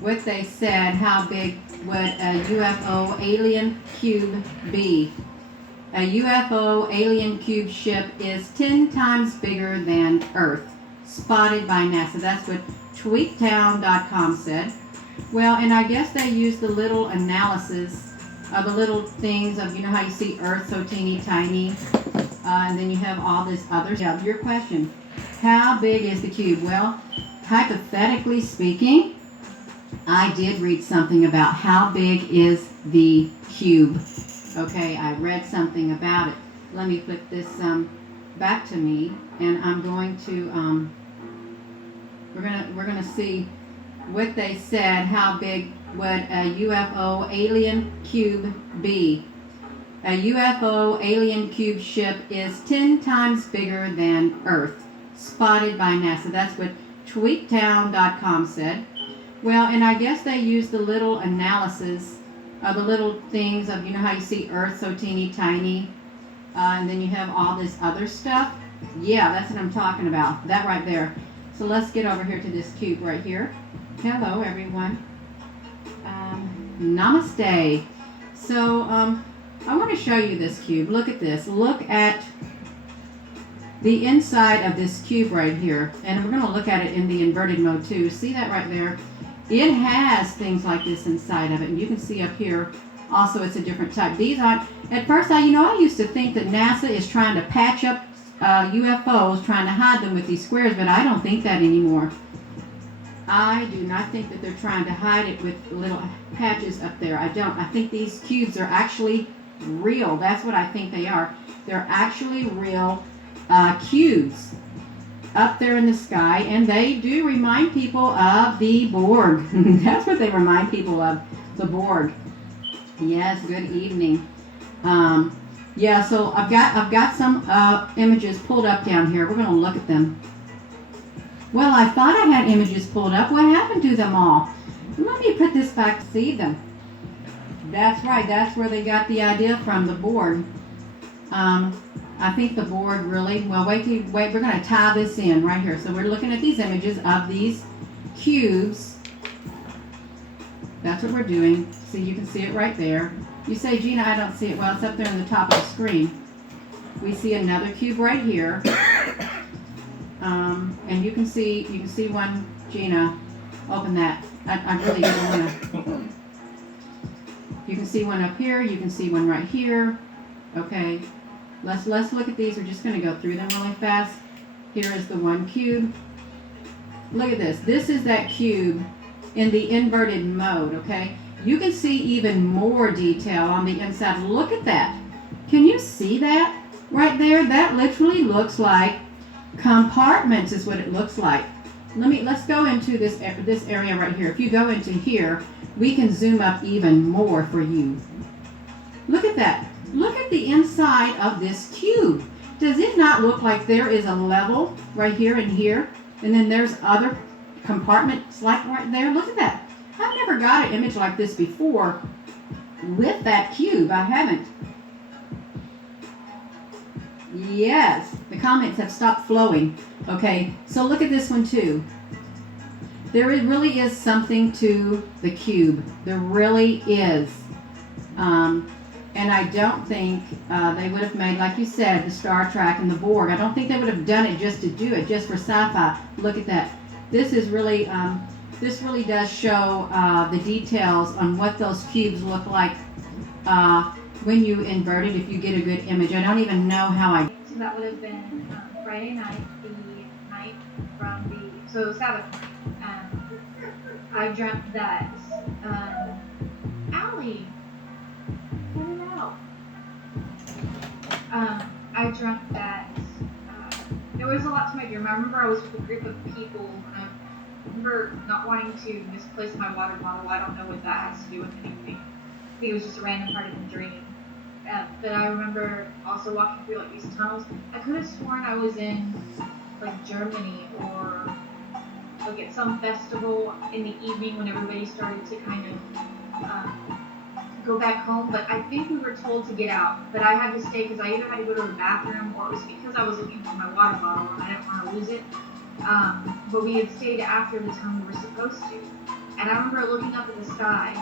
what they said, how big would a UFO alien cube be? A UFO alien cube ship is 10 times bigger than Earth, spotted by NASA. That's what tweettown.com said. Well, and I guess they used the little analysis of the little things of, you know how you see Earth so teeny tiny, and then you have all this other stuff. Your question, how big is the cube? Well, hypothetically speaking, I did read something about how big is the cube. Okay, I read something about it. Let me flip this back to me, and I'm going to we're gonna see what they said. How big would a UFO alien cube be? A UFO alien cube ship is 10 times bigger than Earth, spotted by NASA. That's what tweettown.com said. Well, and I guess they used the little analysis of the little things of, you know how you see Earth so teeny tiny, and then you have all this other stuff. Yeah, that's what I'm talking about. That right there. So let's get over here to this cube right here. Hello, everyone. Namaste. So I want to show you this cube. Look at this. Look at the inside of this cube right here. And we're going to look at it in the inverted mode too. See that right there? It has things like this inside of it. And you can see up here, also it's a different type. These aren't, at first I used to think that NASA is trying to patch up UFOs, trying to hide them with these squares, but I don't think that anymore. I do not think that they're trying to hide it with little patches up there. I don't. I think these cubes are actually real. That's what I think they are. They're actually real cubes up there in the sky, and they do remind people of the Borg. That's what they remind people of, the Borg. Yes, good evening. Yeah, so I've got some images pulled up down here. We're going to look at them. Well, I thought I had images pulled up. What happened to them all? Let me put this back to see them. That's right. That's where they got the idea from, the Borg. I think the Borg really, well, wait, we're going to tie this in right here. So we're looking at these images of these cubes. That's what we're doing. See, you can see it right there. You say, Gina, I don't see it. Well, it's up there on the top of the screen. We see another cube right here. And you can see one, Gina, open that. I really don't want to. You can see one up here. You can see one right here. Okay. Let's look at these. We're just going to go through them really fast. Here is the one cube. Look at this. This is that cube in the inverted mode, okay? You can see even more detail on the inside. Look at that. Can you see that right there? That literally looks like compartments is what it looks like. Let's go into this area right here. If you go into here, we can zoom up even more for you. Look at that. Look at the inside of this cube. Does it not look like there is a level right here and here? And then there's other compartments like right there. Look at that. I've never got an image like this before with that cube. I haven't. Yes, the comments have stopped flowing. Okay, so look at this one too. There really is something to the cube. There really is. And I don't think they would have made, like you said, the Star Trek and the Borg. I don't think they would have done it just to do it, just for sci-fi. Look at that. This is really, this really does show the details on what those cubes look like when you invert it, if you get a good image. I don't even know how I... So that would have been Friday night, the night from so Sabbath night. I dreamt that, Allie, get it out. I dreamt that there was a lot to my dream. I remember I was with a group of people, and I remember not wanting to misplace my water bottle. I don't know what that has to do with anything. I think it was just a random part of the dream. But I remember also walking through like these tunnels. I could have sworn I was in like Germany or like at some festival in the evening when everybody started to kind of go back home. But I think we were told to get out. But I had to stay because I either had to go to the bathroom or it was because I was looking for my water bottle and I didn't want to lose it. But we had stayed after the time we were supposed to. And I remember looking up at the sky,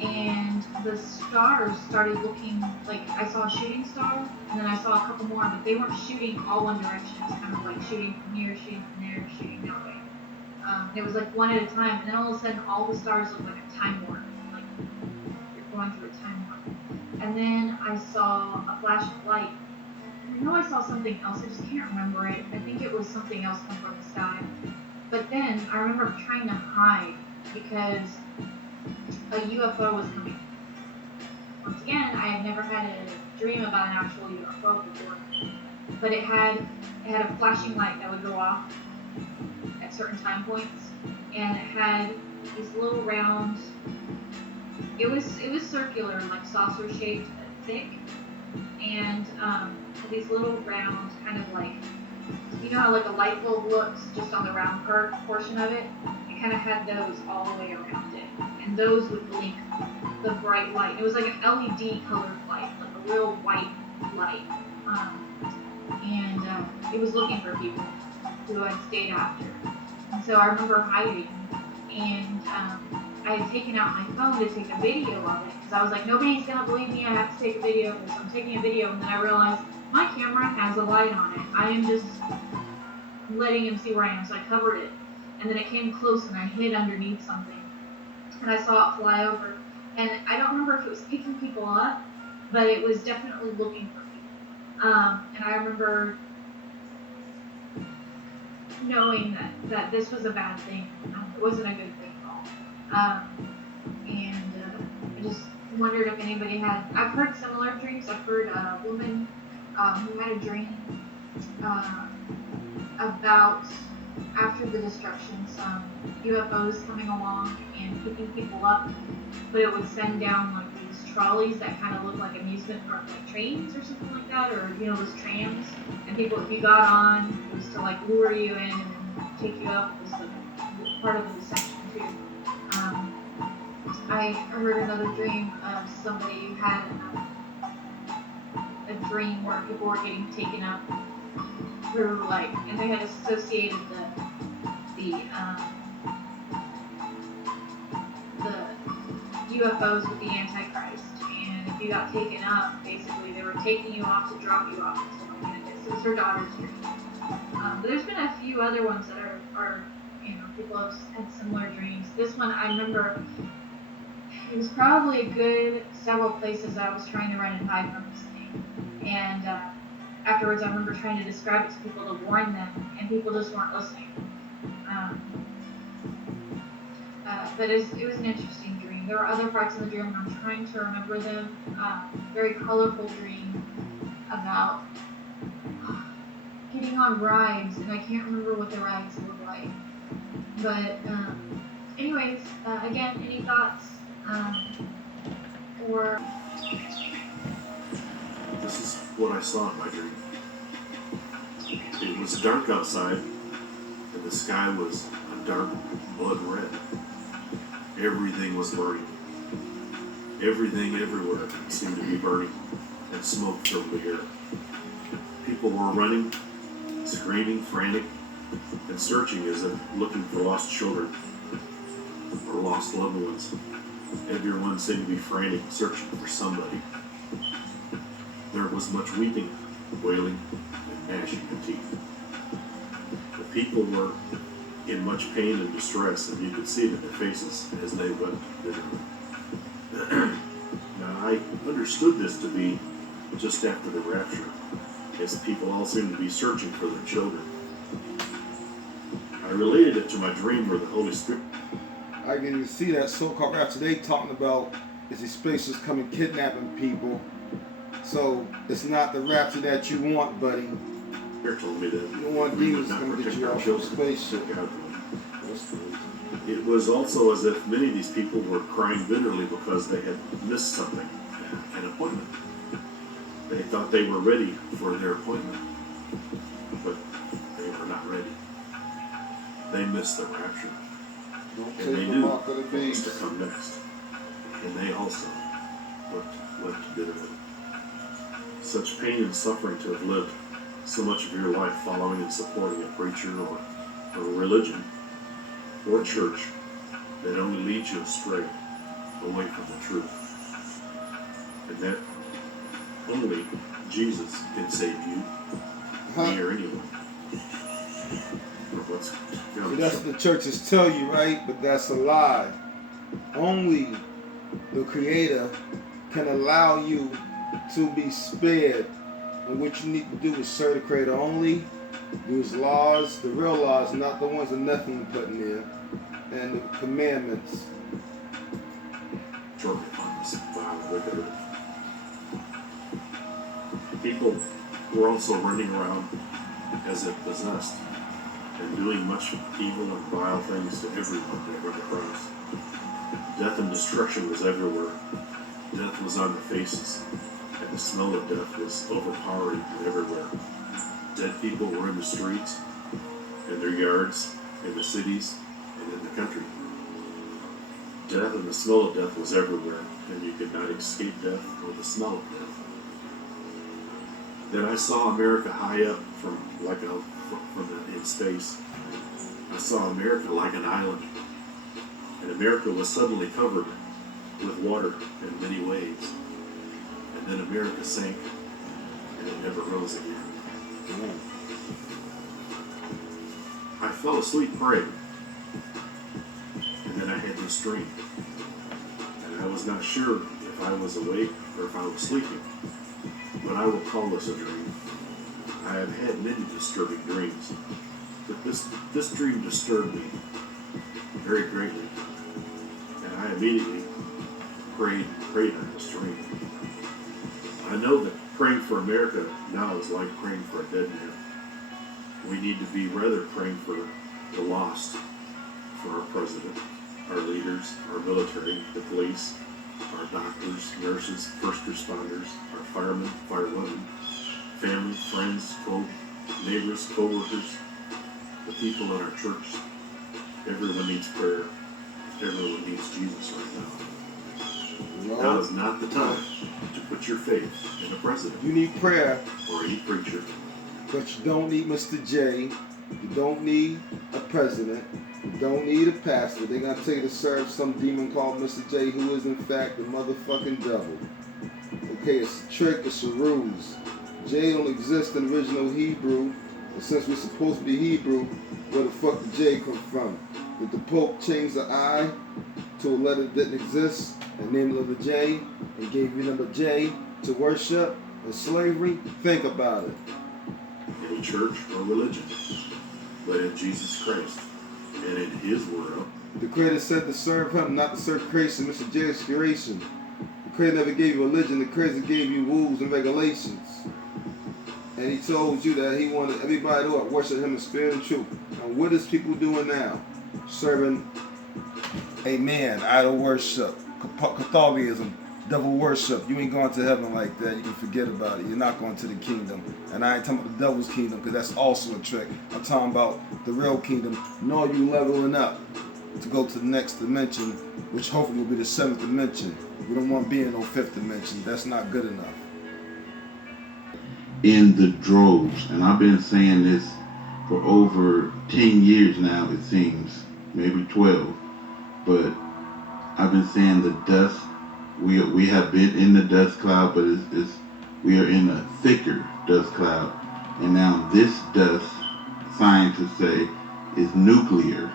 and the stars started looking like I saw a shooting star, and then I saw a couple more, but they weren't shooting all one direction. It was kind of like shooting from here, shooting from there, shooting that way. It was like one at a time, and then all of a sudden, all the stars looked like a time warp, like you're going through a time warp. And then I saw a flash of light. I know I saw something else. I just can't remember it. I think it was something else come from the sky. But then I remember trying to hide because a UFO was coming. Once again, I had never had a dream about an actual UFO before, but it had a flashing light that would go off at certain time points, and it had these little round. It was circular, like saucer shaped, but thick, and had these little round, kind of like, you know how like a light bulb looks just on the round portion of it. It kind of had those all the way around it, and those would blink the bright light. It was like an LED colored light, like a real white light, and it was looking for people who had stayed after. And so I remember hiding, and I had taken out my phone to take a video of it because I was like, nobody's gonna believe me. I have to take a video of this. So I'm taking a video, and then I realized my camera has a light on it. I am just letting him see where I am, so I covered it. And then it came close, and I hid underneath something, and I saw it fly over. And I don't remember if it was picking people up, but it was definitely looking for people. And I remember knowing that this was a bad thing. It wasn't a good thing at all. And I just wondered if anybody had. I've heard similar dreams. I've heard a woman who had a dream about after the destruction, some UFOs coming along and picking people up, but it would send down like these trolleys that kind of look like amusement park, like trains or something like that, or you know those trams. And people, if you got on, it was to like lure you in and take you up. It was like part of the deception too. I heard another dream of somebody who had a dream where people were getting taken up through like, and they had associated the UFOs with the Antichrist, and if you got taken up, basically they were taking you off to drop you off. It was her daughter's dream. But there's been a few other ones that are you know, people have had similar dreams. This one I remember. It was probably a good several places I was trying to run and hide from this thing, and afterwards I remember trying to describe it to people to warn them, and people just weren't listening. But it was an interesting dream. There were other parts of the dream, and I'm trying to remember them. Very colorful dream about getting on rides, and I can't remember what the rides look like. But anyways, again, any thoughts? Or this is what I saw in my dream. It was dark outside, and the sky was a dark blood red. Everything was burning. Everything everywhere seemed to be burning, and smoke filled the air. People were running, screaming, frantic, and searching as if looking for lost children or lost loved ones. Everyone seemed to be frantic, searching for somebody. There was much weeping, wailing, and gnashing of teeth. The people were in much pain and distress, and you could see it in their faces as they wept bitterly. Now, I understood this to be just after the rapture, as people all seemed to be searching for their children. I related it to my dream where the Holy Spirit. I can even see that so-called rapture they talking about is these spaces coming kidnapping people. So it's not the rapture that you want, buddy. Here told me that You don't want demons going to get you off your spaceship. It was also as if many of these people were crying bitterly because they had missed something, an appointment. They thought they were ready for their appointment, but they were not ready. They missed the rapture. And they knew what was to come next. And they also wept bitterly. Such pain and suffering to have lived so much of your life following and supporting a preacher or a religion or a church that only leads you astray, away from the truth. And that only Jesus can save you, me, or anyone. From what's So that's what the churches tell you, right? But that's a lie. Only the Creator can allow you to be spared. And what you need to do is serve the Creator only. Do His laws, the real laws, not the ones that nothing putting there, and the commandments. Shortly upon this vile, wicked earth. People were also running around as if possessed and doing much evil and vile things to everyone they run across. Death and destruction was everywhere. Death was on their faces, and the smell of death was overpowering everywhere. Dead people were in the streets, in their yards, in the cities, and in the country. Death and the smell of death was everywhere, and you could not escape death or the smell of death. Then I saw America high up from in space. I saw America like an island, and America was suddenly covered with water in many waves. And then America sank, and it never rose again. I fell asleep praying, and then I had this dream, and I was not sure if I was awake or if I was sleeping, but I will call this a dream. I have had many disturbing dreams, but this dream disturbed me very greatly, and I immediately prayed on this dream. I know that praying for America now is like praying for a dead man. We need to be rather praying for the lost, for our president, our leaders, our military, the police, our doctors, nurses, first responders, our firemen, firewomen, family, friends, neighbors, co-workers, the people in our church. Everyone needs prayer. Everyone needs Jesus right now. Now is not the time to put your faith in a president. You need prayer. Or any preacher. But you don't need Mr. J. You don't need a president. You don't need a pastor. They're going to tell you to serve some demon called Mr. J, who is in fact the motherfucking devil. Okay, it's a trick, it's a ruse. J don't exist in original Hebrew. And since we're supposed to be Hebrew, where the fuck did J come from? Did the Pope change the I to a letter that didn't exist and named it the J and gave you number J to worship and slavery? Think about it. Any church or religion, but in Jesus Christ and in His Word. The Creator said to serve Him, not to serve creation. Mr. J is creation. The Creator never gave you religion. The Creator gave you rules and regulations. And He told you that He wanted everybody to worship Him in spirit and truth. And what is people doing now? Serving a man, idol worship, Catholicism, devil worship. You ain't going to heaven like that. You can forget about it. You're not going to the kingdom. And I ain't talking about the devil's kingdom, because that's also a trick. I'm talking about the real kingdom. No, you leveling up to go to the next dimension, which hopefully will be the 7th dimension. We don't want to be in no 5th dimension. That's not good enough. In the droves, and I've been saying this for over 10 years now, it seems, maybe 12, but I've been saying the dust, we have been in the dust cloud, but we are in a thicker dust cloud, and now this dust, scientists say, is nuclear.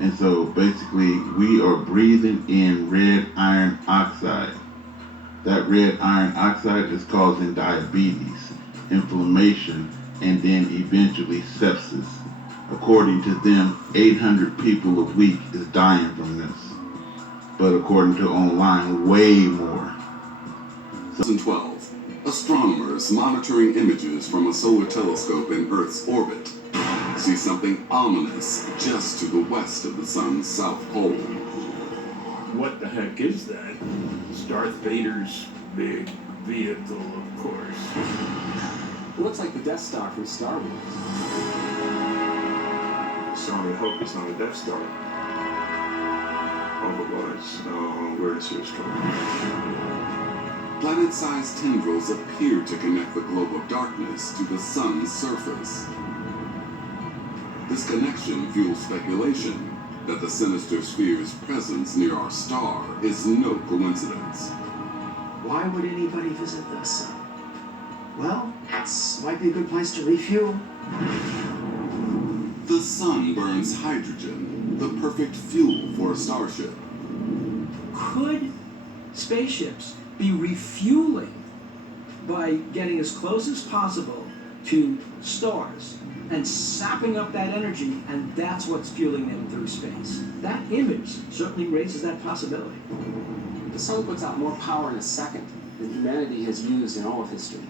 And so basically we are breathing in red iron oxide. That red iron oxide is causing diabetes, inflammation, and then eventually sepsis. According to them, 800 people a week is dying from this. But according to online, way more. 2012, astronomers monitoring images from a solar telescope in Earth's orbit see something ominous just to the west of the sun's south pole. What the heck is that? It's Darth Vader's big vehicle, of course. It looks like the Death Star from Star Wars. Sony hope it's not a Death Star. Otherwise, where is your story? Planet-sized tendrils appear to connect the globe of darkness to the sun's surface. This connection fuels speculation That the sinister sphere's presence near our star is no coincidence. Why would anybody visit the sun? Well, it might be a good place to refuel. The sun burns hydrogen, the perfect fuel for a starship. Could spaceships be refueling by getting as close as possible to stars and sapping up that energy, and that's what's fueling them through space? That image certainly raises that possibility. The sun puts out more power in a second than humanity has used in all of history.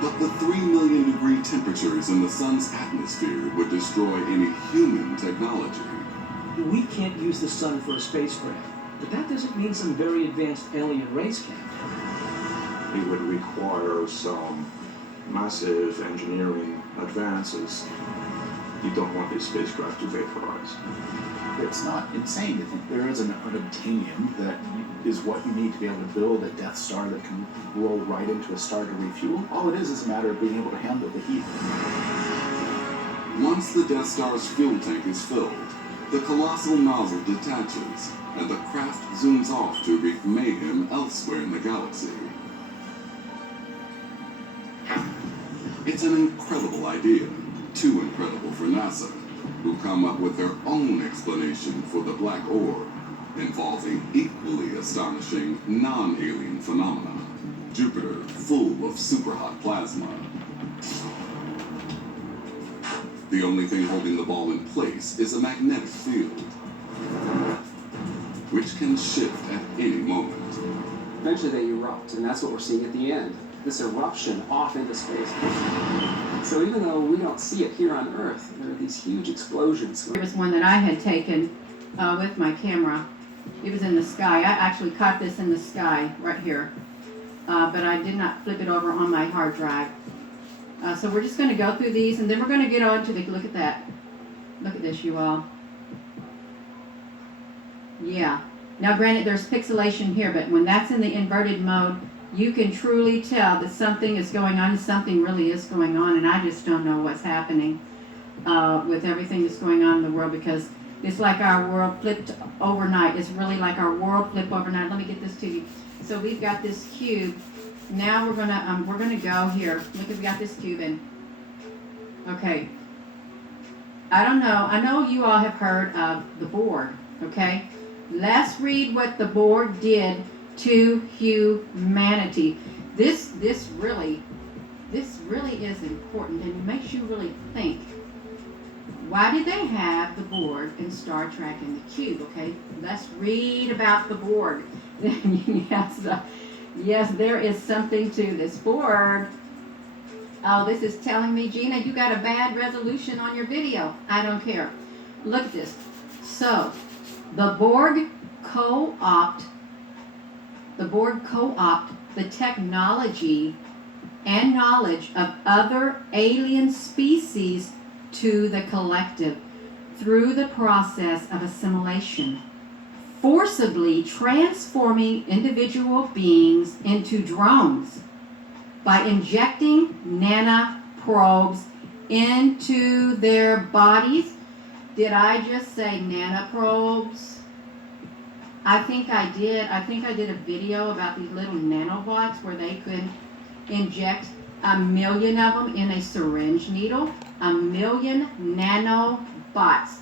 But the 3 million degree temperatures in the sun's atmosphere would destroy any human technology. We can't use the sun for a spacecraft, but that doesn't mean some very advanced alien race can. It would require some massive engineering advances. You don't want this spacecraft to vaporize. It's not insane to think there is an unobtainium that is what you need to be able to build a Death Star that can roll right into a star to refuel. All it is a matter of being able to handle the heat. Once the Death Star's fuel tank is filled, the colossal nozzle detaches, and the craft zooms off to wreak mayhem elsewhere in the galaxy. It's an incredible idea, too incredible for NASA, who come up with their own explanation for the black orb, involving equally astonishing non-alien phenomena. Jupiter full of superhot plasma. The only thing holding the ball in place is a magnetic field, which can shift at any moment. Eventually they erupt, and that's what we're seeing at the end. This eruption off into space. So even though we don't see it here on Earth, there are these huge explosions. There was one that I had taken with my camera. It was in the sky. I actually caught this in the sky right here, but I did not flip it over on my hard drive. So we're just going to go through these, and then we're going to get on to the, look at that. Look at this, you all. Yeah. Now granted, there's pixelation here, but when that's in the inverted mode, you can truly tell that something is going on, and something really is going on, and I just don't know what's happening with everything that's going on in the world, because it's like our world flipped overnight. It's really like our world flipped overnight. Let me get this to you. So we've got this cube. Now we're gonna go here. Look, we got this cube in. Okay. I don't know. I know you all have heard of the Borg. Okay. Let's read what the Borg did to humanity. This really is important, and it makes you really think. Why did they have the Borg in Star Trek and the cube? Okay, let's read about the Borg. Yes, there is something to this Borg. Oh, this is telling me, Gina, you got a bad resolution on your video. I don't care. Look at this. So, the Borg co-opt the technology and knowledge of other alien species to the collective through the process of assimilation, forcibly transforming individual beings into drones by injecting nanoprobes into their bodies. Did I just say nanoprobes? I think I did. I think I did a video about these little nanobots where they could inject 1,000,000 of them in a syringe needle. 1,000,000 nanobots.